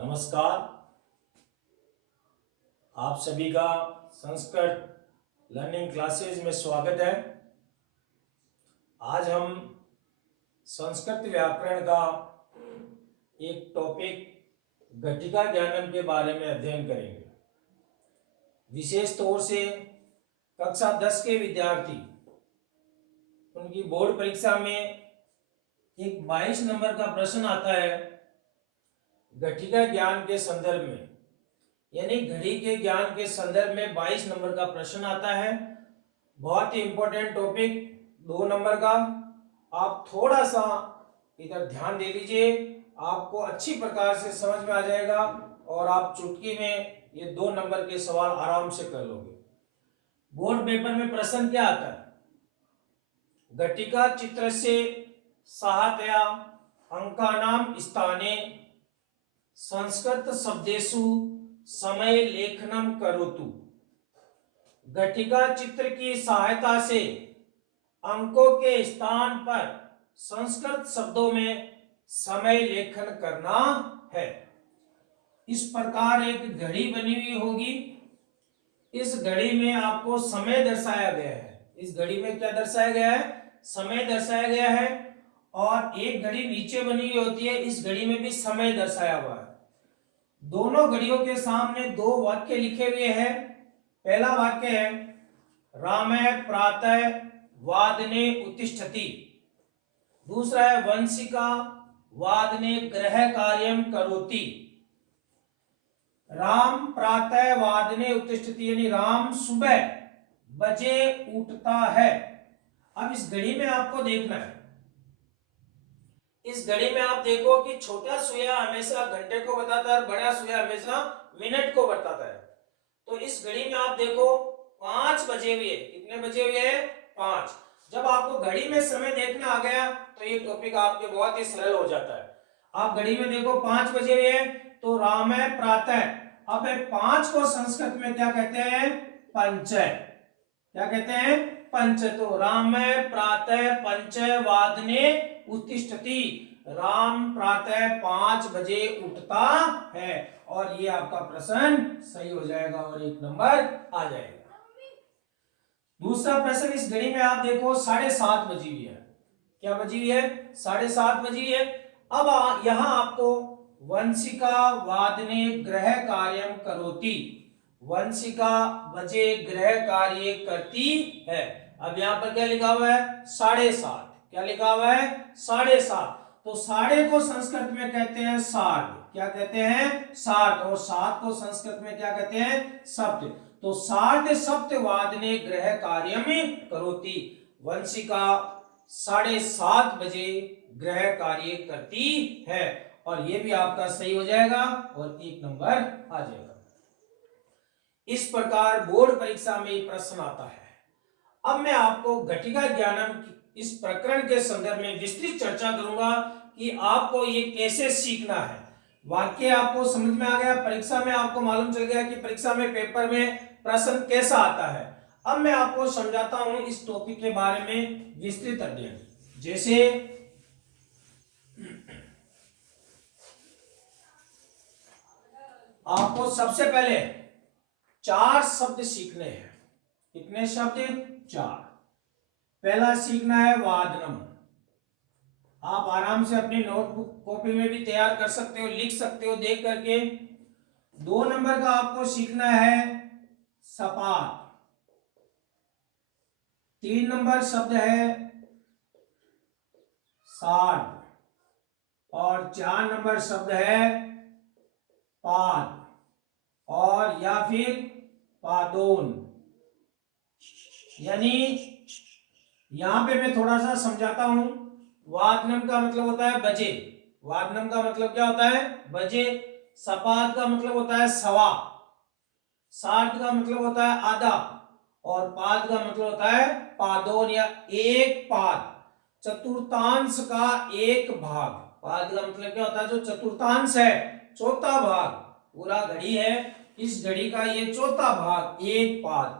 नमस्कार। आप सभी का संस्कृत लर्निंग क्लासेज में स्वागत है। आज हम संस्कृत व्याकरण का एक टॉपिक घटिका ज्ञानम के बारे में अध्ययन करेंगे। विशेष तौर से कक्षा 10 के विद्यार्थी उनकी बोर्ड परीक्षा में एक 22 नंबर का प्रश्न आता है घटिका ज्ञान के संदर्भ में, यानी घड़ी के ज्ञान के संदर्भ में 22 नंबर का प्रश्न आता है। बहुत ही इंपॉर्टेंट टॉपिक, 2 नंबर का। आप थोड़ा सा इधर ध्यान दे लीजिए, आपको अच्छी प्रकार से समझ में आ जाएगा और आप चुटकी में ये 2 नंबर के सवाल आराम से कर लोगे। बोर्ड पेपर में प्रश्न क्या आता है? घटिका चित्र से साहतया अंकानाम स्थाने संस्कृत शब्देषु समय लेखनम करोतु। घटिका चित्र की सहायता से अंकों के स्थान पर संस्कृत शब्दों में समय लेखन करना है। इस प्रकार एक घड़ी बनी हुई होगी। इस घड़ी में आपको समय दर्शाया गया है। इस घड़ी में क्या दर्शाया गया है? समय दर्शाया गया है। और एक घड़ी नीचे बनी हुई होती है, इस घड़ी में भी समय दर्शाया हुआ है। दोनों घड़ियों के सामने 2 वाक्य लिखे हुए हैं। पहला वाक्य है रामः प्रातः वादने उत्तिष्ठति। दूसरा है वंशिका वादने गृह कार्यम करोति। राम प्रातः वादने उत्तिष्ठति यानी राम सुबह बजे उठता है। अब इस घड़ी में आपको देखना है, इस घड़ी में आप देखो कि छोटा सुइया हमेशा घंटे को बताता है और बड़ा सुइया हमेशा मिनट को बताता है। तो इस घड़ी में आप देखो 5 बजे हुए। कितने बजे हुए हैं? 5। जब आपको घड़ी में समय देखना आ गया तो ये टॉपिक आपके बहुत ही सरल हो जाता है। आप घड़ी में देखो 5 बजे हुए तो राम है प्रातः। अब 5 को संस्कृत में क्या कहते हैं? पंच। क्या कहते हैं? पंच। तो राम प्रातः पंच वादने उत्तिष्ठति। राम प्रातः 5 बजे उठता है। और ये आपका प्रश्न सही हो जाएगा और 1 नंबर आ जाएगा। दूसरा प्रश्न, इस घड़ी में आप देखो 7:30 बजी हुई है। क्या बजी हुई है? 7:30 बजी हुई है। अब यहां आपको वंशिका वादने गृह कार्यम करोति। वंशिका बजे गृह कार्य करती है। अब यहां पर क्या लिखा हुआ है? 7:30। क्या लिखा हुआ है? 7:30। तो 7 को संस्कृत में कहते हैं सार्ध। क्या कहते हैं? सार्ध। और 7 को संस्कृत में क्या कहते हैं? सप्त। तो सार्ध सप्त वादने गृह कार्यम करोति। वंशिका 7:30 बजे गृह कार्य करती है। और ये भी आपका सही हो जाएगा और 1 नंबर आ जाएगा। इस प्रकार बोर्ड परीक्षा में प्रश्न आता है। अब मैं आपको घटिका ज्ञानम इस प्रकरण के संदर्भ में विस्तृत चर्चा करूंगा कि आपको ये कैसे सीखना है। वाक्य आपको समझ में आ गया, परीक्षा में आपको मालूम चल गया कि परीक्षा में पेपर में प्रश्न कैसा आता है। अब मैं आपको समझाता हूं इस टॉपिक के बारे में विस्तृत अध्ययन। जैसे आपको सबसे पहले 4 शब्द सीखने हैं। कितने शब्द? 4। पहला सीखना है वादनम। आप आराम से अपनी नोटबुक कॉपी में भी तैयार कर सकते हो, लिख सकते हो देख करके। 2 नंबर का आपको सीखना है सपाट। 3 नंबर शब्द है सार्ध। और 4 नंबर शब्द है पाद और या फिर पादोन। यानी यहां पे मैं थोड़ा सा समझाता हूं। वादनम का मतलब होता है बजे। वादनम का मतलब क्या होता है? बजे। सपाद का मतलब होता है सवा। सार्ध का मतलब होता है आधा। और पाद का मतलब होता है पादोन या एक पाद। चतुर्थांश का एक भाग। पाद का मतलब क्या होता है? जो चतुर्थांश है, चौथा भाग। पूरा घड़ी है, इस घड़ी का ये चौथा भाग, एक पाद।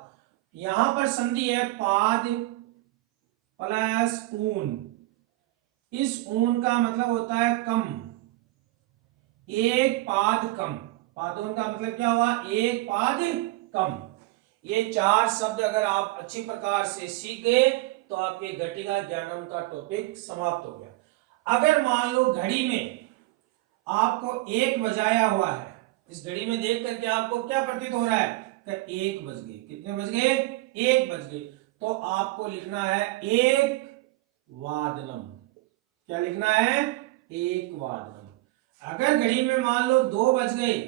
यहां पर संधि है पाद प्लस ऊन। इस ऊन का मतलब होता है कम। एक पाद कम। पादों का मतलब क्या हुआ, एक पाद कम। ये चार शब्द अगर आप अच्छी प्रकार से सीख गए तो आपके घटिका ज्ञानम का टॉपिक समाप्त हो गया। अगर मान लो घड़ी में आपको एक बजाया हुआ है, इस घड़ी में देख करके आपको क्या प्रतीत हो रहा है कि एक बज गए। कितने बज गए, एक बज गए। तो आपको लिखना है एक वादनम। क्या लिखना है, एक वादनम। अगर घड़ी में मान लो 2 बज गए,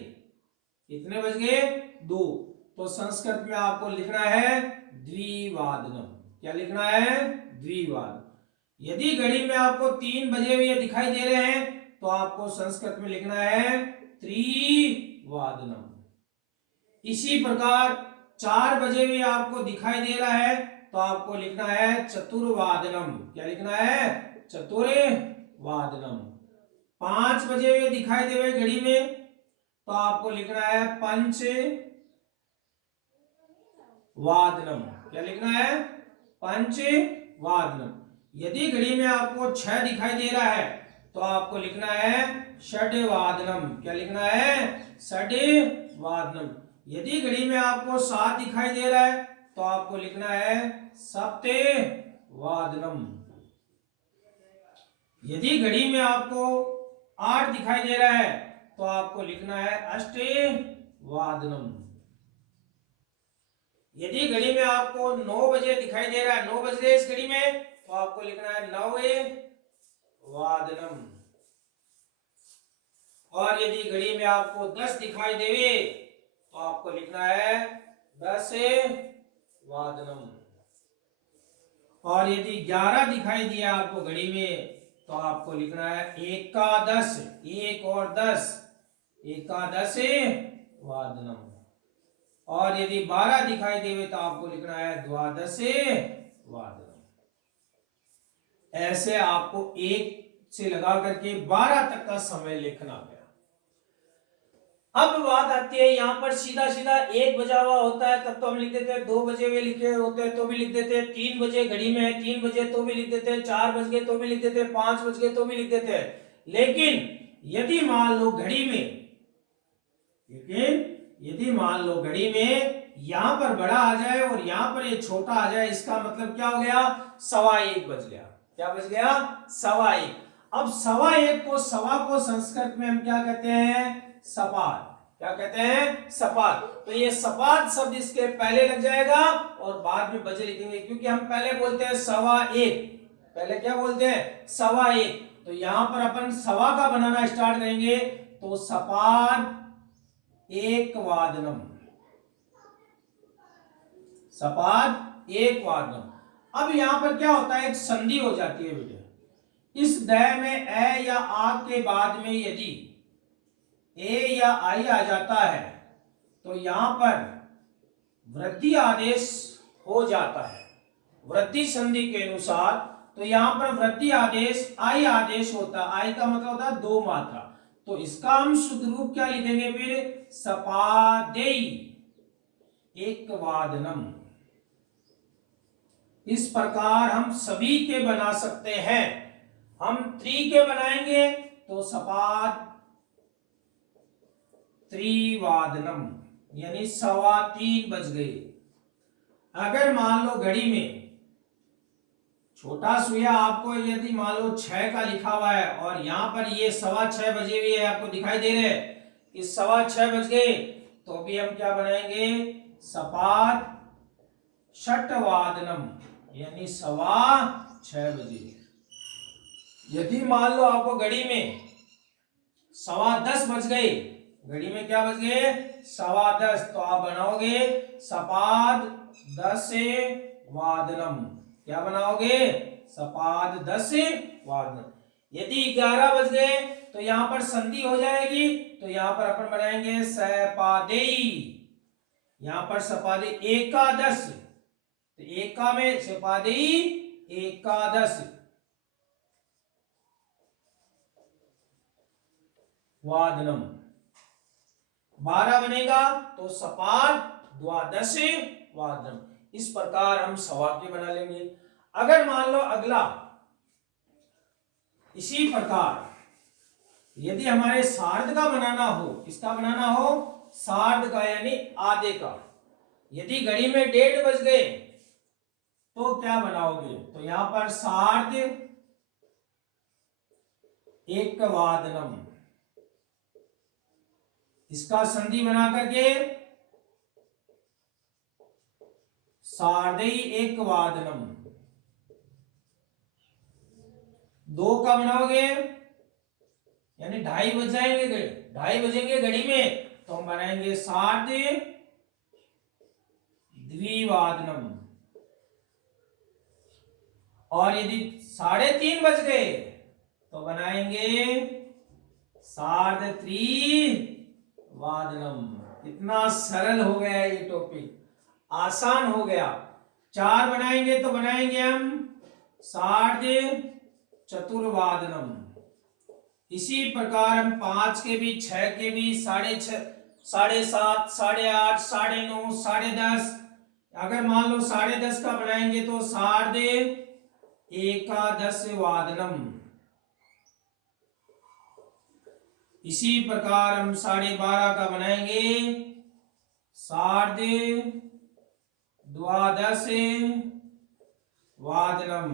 कितने बज गए, 2, तो संस्कृत में आपको लिखना है द्विवादनम। क्या लिखना है, द्विवादनम। यदि घड़ी में आपको 3 बजे हुए दिखाई दे रहे हैं तो आपको संस्कृत में लिखना है त्रिवादनम। इसी प्रकार 4 बजे हुए आपको दिखाई दे रहा है तो आपको लिखना है चतुर्वादनम। क्या लिखना है, चतुर्वादनम। 5 बजे हुए दिखाई दे रहे घड़ी में तो आपको लिखना है पंच वादनम। क्या लिखना है, पंच वादनम। यदि घड़ी में आपको 6 दिखाई दे रहा है तो आपको लिखना है षड्वादनम। क्या लिखना है, षड्वादनम। यदि घड़ी में आपको 7 दिखाई दे रहा है तो आपको लिखना है सप्तवादनम। यदि घड़ी में आपको 8 दिखाई दे रहा है तो आपको लिखना है अष्टवादनम। यदि घड़ी में आपको 9 बजे दिखाई दे रहा है, 9 बज रहे इस घड़ी में, तो आपको लिखना है नवे वादनम। और यदि घड़ी में आपको 10 दिखाई देवे तो आपको लिखना है 10 वादनम। और यदि 11 दिखाई दिया आपको घड़ी में तो आपको लिखना है एकादश। 1 और 10, एकादश वादनम। और यदि 12 दिखाई देवे तो आपको लिखना है द्वादश वादनम। ऐसे आपको 1 से लगा करके 12 तक का समय लिखना गया। अब बात आती है यहाँ पर सीधा सीधा 1 बजा हुआ होता है तब तो हम लिख देते हैं, 2 बजे हुए लिखे होते हैं तो भी लिख देते हैं, 3 बजे घड़ी में है 3 बजे तो भी लिख देते हैं, 4 बज गए तो भी लिख देते हैं, 5 बज गए तो भी लिख देते हैं। लेकिन यदि मान लो घड़ी में यहां पर बड़ा आ जाए और यहां पर ये छोटा आ जाए, इसका मतलब क्या हो गया, 1:15 बज गया। क्या बज गया, 1:15। अब 1:15 को, सवा को संस्कृत में हम क्या कहते हैं, सपाद। क्या कहते हैं, सपाद। तो ये सपाद शब्द इसके पहले लग जाएगा और बाद में बजे लिखेंगे, क्योंकि हम पहले बोलते हैं 1:15। पहले क्या बोलते हैं, 1:15। तो यहां पर अपन सवा का बनाना स्टार्ट करेंगे तो सपाद एक वादनम। सपाद एक वादनम। अब यहां पर क्या होता है, एक संधि हो जाती है बेटे। इस दय में ए या आ के बाद में यदि ए या आई आ जाता है तो यहां पर वृद्धि आदेश हो जाता है। वृद्धि संधि के अनुसार तो यहां पर वृद्धि आदेश आई आदेश होता है। आई का मतलब होता है 2 मात्रा। तो इसका हम शुद्ध रूप क्या लिखेंगे फिर, सपादेई एक वादनम। इस प्रकार हम सभी के बना सकते हैं। हम त्रि के बनाएंगे तो सपाद त्रिवादनम, यानी 3:15 बज गए। अगर मान लो घड़ी में छोटा सुइया आपको यदि मान लो 6 का लिखा हुआ है और यहां पर ये 6:15 बजे हुए है, आपको दिखाई दे रहे हैं कि 6:15 बज गए, तो भी हम क्या बनाएंगे, सपाद षटवादनम, यानी 6:15 बजे। यदि मान लो आपको घड़ी में 10:15 बज गए, घड़ी में क्या बज गए, 10:15, तो आप बनाओगे सपाद 10 वादनम। क्या बनाओगे, सपाद 10 वादनम। यदि 11 बज गए तो यहां पर संधि हो जाएगी, तो यहां पर अपन बनाएंगे सपादेई। यहां पर सपादे एकादश, तो एका में सपादेई एकादश वादनम। 12 बनेगा तो सपाद द्वादश वादनम। इस प्रकार हम सवाक्य बना लेंगे। अगर मान लो अगला इसी प्रकार यदि हमारे सार्ध का बनाना हो, किसका बनाना हो, सार्ध का यानी आधे का, यदि घड़ी में 1:30 बज गए तो क्या बनाओगे, तो यहां पर सार्ध एकवादनम, इसका संधि बना करके सार्धई एकवादनम, 2 का बनाओगे यानी 2:30 बज जाएंगे, 2:30 बजेंगे घड़ी में, तो हम बनाएंगे सार्ध द्विवादनम। और यदि 3:30 बज गए तो बनाएंगे सार्ध त्रिवादनम। कितना सरल हो गया है ये टॉपिक, आसान हो गया। 4 बनाएंगे तो बनाएंगे हम सार्ध चतुर्वादनम। इसी प्रकार हम 5 के भी, 6 के भी, 6:30, 7:30, 8:30, 9:30, 10:30, अगर मान लो 10:30 का बनाएंगे तो सार्ध एकादशवादनम। इसी प्रकार हम 12:30 का बनाएंगे सार्ध द्वादश वादनम।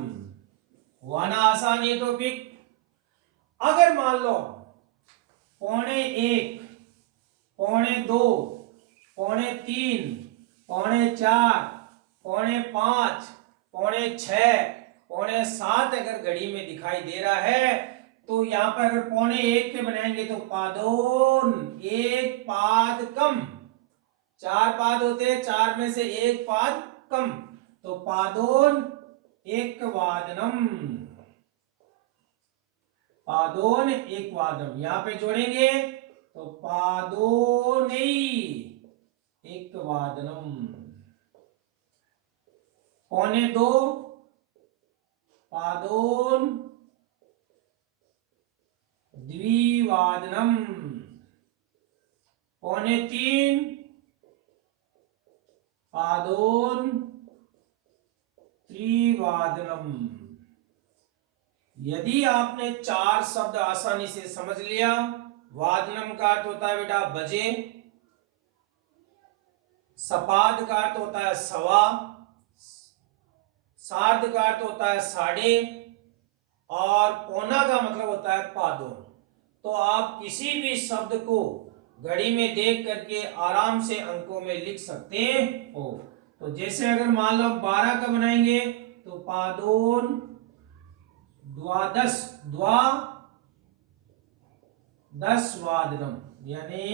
हुआ ना आसान ये टॉपिक। अगर मान लो 1:45, 1:45, 3:45, 4:45, 5:45, 6:45, 7:45 अगर घड़ी में दिखाई दे रहा है तो यहां पर अगर 1:45 के बनाएंगे तो पादोन, एक पाद कम, 4 पाद होते हैं, 4 में से एक पाद कम, तो पादोन एक वादनम, पादोन एक वादनम। यहां पे जोड़ेंगे तो पादोनी एक वादनम। 1:45 पादोन द्विवादनम। 2:45 पादोन त्रिवादनम। यदि आपने 4 शब्द आसानी से समझ लिया, वादनम का अर्थ होता है बेटा बजे, सपाद का अर्थ होता है सवा, सार्ध का अर्थ होता है 1.5, और पौना का मतलब होता है पादोन, तो आप किसी भी शब्द को घड़ी में देख करके आराम से अंकों में लिख सकते हो। तो जैसे अगर मान लो 12 का बनाएंगे तो पादोन द्वादश, द्वादश वादनम, यानी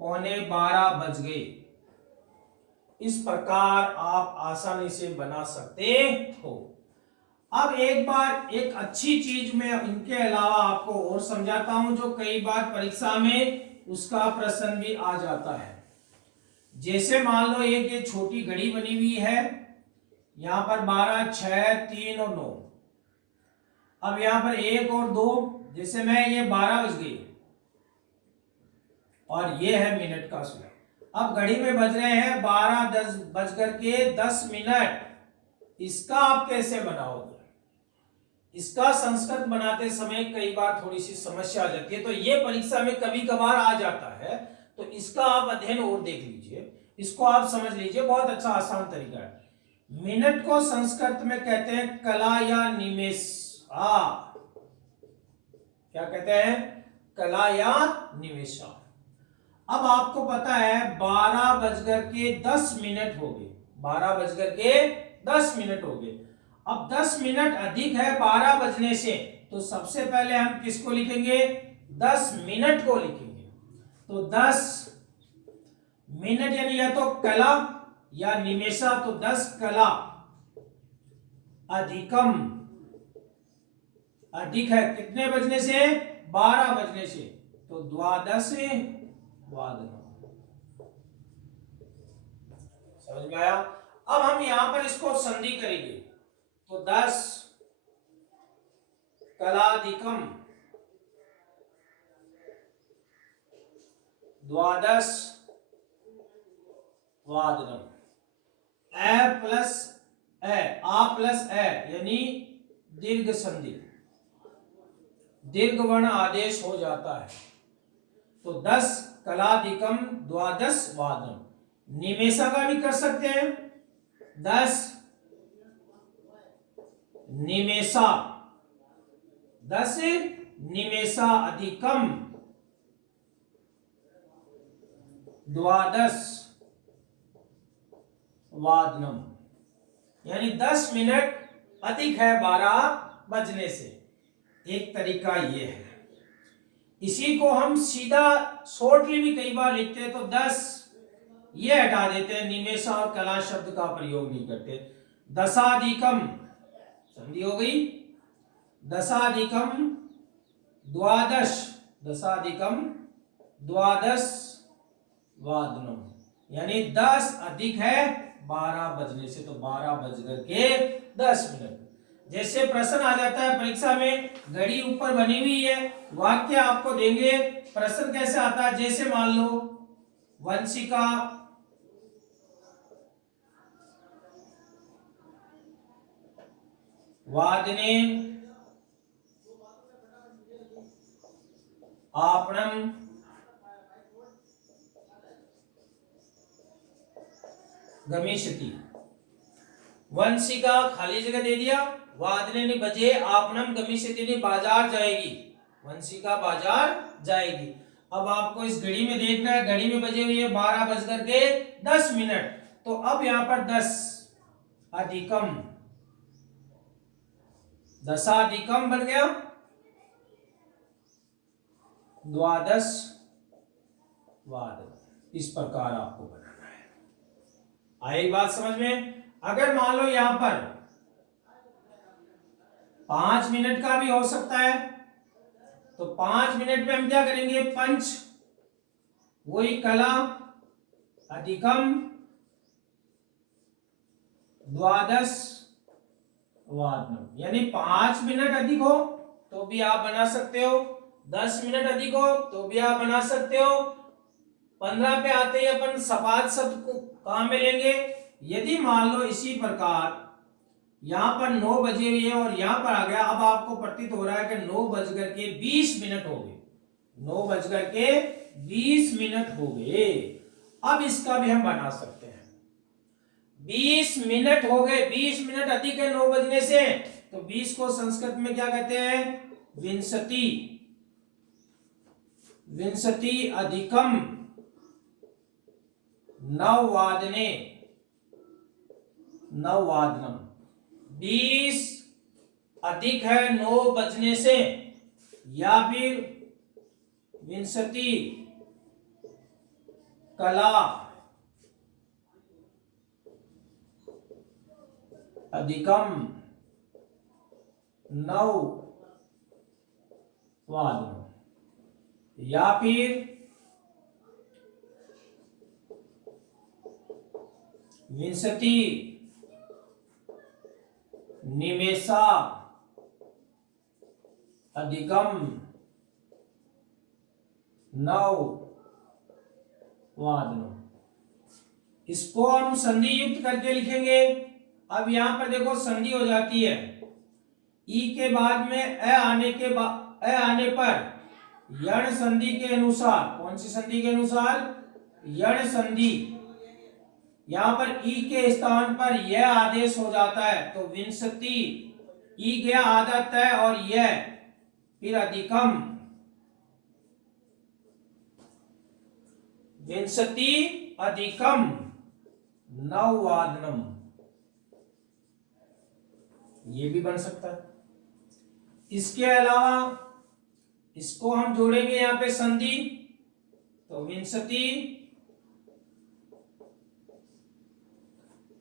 11:45 बज गए। इस प्रकार आप आसानी से बना सकते हो। अब एक बार एक अच्छी चीज में इनके अलावा आपको और समझाता हूं, जो कई बार परीक्षा में उसका प्रश्न भी आ जाता है। जैसे मान लो एक ये छोटी घड़ी बनी हुई है, यहां पर 12, 6, 3 और 9। अब यहां पर 1 और 2, जैसे मैं ये 12 बज गई और ये है मिनट का समय। अब घड़ी में बज रहे हैं 12 बज करके 10 मिनट। इसका आप कैसे बनाओगे? इसका संस्कृत बनाते समय कई बार थोड़ी सी समस्या आ जाती है, तो ये परीक्षा में कभी कभार आ जाता है, तो इसका आप अध्ययन और देख लीजिए, इसको आप समझ लीजिए, बहुत अच्छा आसान तरीका है। मिनट को संस्कृत में कहते हैं कला या निमेष। क्या कहते हैं? कला या निमेषा। अब आपको पता है 12 बजकर के 10 मिनट हो गए, 12 बजकर के 10 मिनट हो गए। अब 10 मिनट अधिक है 12 बजने से, तो सबसे पहले हम किसको लिखेंगे? 10 मिनट को लिखेंगे। तो 10 मिनट यानी या तो कला या निमेषा, तो 10 कला अधिकम, अधिक है कितने बजने से? 12 बजने से, तो द्वादश वादनम। समझ में आया? अब हम यहां पर इसको संधि करेंगे, तो 10 कलाधिकम द्वादश वादनम। ए प्लस ए, आ प्लस ए यानी दीर्घ संधि, दीर्घ वर्ण आदेश हो जाता है। तो 10 कलादिकम द्वादश वादनम। निमेषा का भी कर सकते हैं। 10 निमेषा, 10 निमेषा अधिकम द्वादश वादनम, यानी 10 मिनट अधिक है 12 बजने से। एक तरीका ये है। इसी को हम सीधा शॉर्टली भी कई बार लिखते हैं, तो 10 ये हटा देते हैं, निमेषा और कला शब्द का प्रयोग नहीं करते। दशाधिकम संधि हो गई, दशाधिकम द्वादश, दशाधिकम द्वादश वादनम, यानी 10 अधिक है 12 बजने से, तो 12 बज करके 10 मिनट। जैसे प्रश्न आ जाता है परीक्षा में, घड़ी ऊपर बनी हुई है, वाक्य आपको देंगे, प्रश्न कैसे आता है, जैसे मान लो वंशिका वादने आपणम गमिष्यति। वंशिका खाली जगह दे दिया, वादने ने बजे, आपणम गमिष्यति ने बाजार जाएगी, वंशिका बाजार जाएगी। अब आपको इस घड़ी में देखना है, घड़ी में बजे हुए 12 बज करके 10 मिनट। तो अब यहां पर 10 अधिकम, दशाधिकम बन गया द्वादश वादन। इस प्रकार आपको बनाना है। आई बात समझ में? अगर मान लो यहां पर 5 मिनट का भी हो सकता है, तो 5 मिनट में हम क्या करेंगे, पंच, वही कला अधिकम द्वादश वादनम, यानी 5 मिनट अधिक हो तो भी आप बना सकते हो, 10 मिनट अधिक हो तो भी आप बना सकते हो। 15 पे आते ही अपन सपाद शब्द को कहां में लेंगे, यदि मान लो इसी प्रकार यहां पर 9 बजे हुए हैं और यहां पर आ गया, अब आपको प्रतीत हो रहा है कि 9 बजकर के 20 मिनट हो गए, 9 बजकर के 20 मिनट हो गए। अब इसका भी हम बना सकते हैं, 20 मिनट हो गए, 20 मिनट अधिक है 9 बजने से, तो 20 को संस्कृत में क्या कहते हैं, विंशति, विंशति अधिकम नववादने, नववादनम। 20 अधिक है 9 बजने से, या फिर विंशति कला अधिकम नववादनम, या फिर विंशति निमेषा अधिकम नववादनम। इसको हम संधि युक्त करके लिखेंगे। अब यहां पर देखो संधि हो जाती है, ई के बाद में अ आने के बाद, अ आने पर यण संधि के अनुसार, कौन सी संधि के अनुसार, यण संधि, यहां पर ई के स्थान पर यह आदेश हो जाता है, तो विंशति, ई गया आधा तय और यह, फिर अधिकम, विंशति अधिकम नववादनम, ये भी बन सकता है। इसके अलावा इसको हम जोड़ेंगे यहां पे संधि, तो विंशति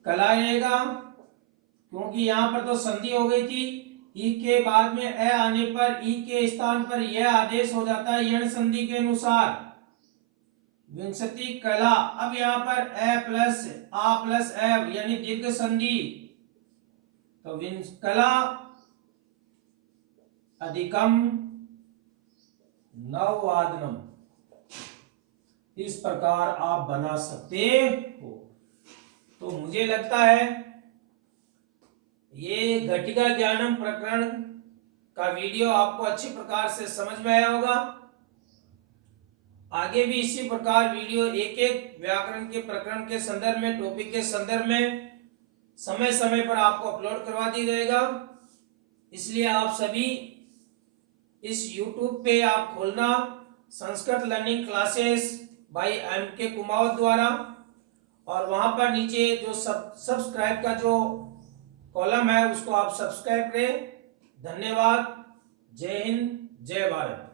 कला रहेगा, क्योंकि यहां पर तो संधि हो गई थी, ई के बाद में अ आने पर ई के स्थान पर यह आदेश हो जाता है यण संधि के अनुसार, विंशति कला। अब यहां पर अ प्लस आ प्लस अ यानी दीर्घ संधि, तो कला अधिकम नववादनम। इस प्रकार आप बना सकते हो। तो मुझे लगता है ये घटिका ज्ञानम प्रकरण का वीडियो आपको अच्छी प्रकार से समझ में आया होगा। आगे भी इसी प्रकार वीडियो एक एक व्याकरण के प्रकरण के संदर्भ में, टॉपिक के संदर्भ में समय समय पर आपको अपलोड करवा दी जाएगा। इसलिए आप सभी इस YouTube पे आप खोलना Sanskrit learning classes bye MK Kumawat द्वारा, और वहां पर नीचे जो सब्सक्राइब का जो कॉलम है उसको आप सब्सक्राइब करें। धन्यवाद। जय हिंद, जय भारत।